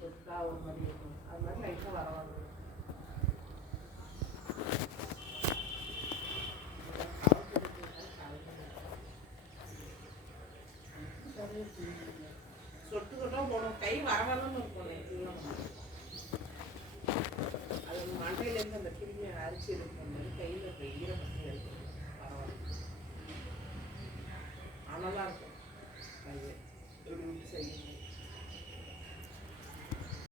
ஒரு மாதிரி இருக்கும். அது மாதிரி லைட்டாக வரவாங்க. சொட்டு சொட்டாக போடும். கை வரவாலும்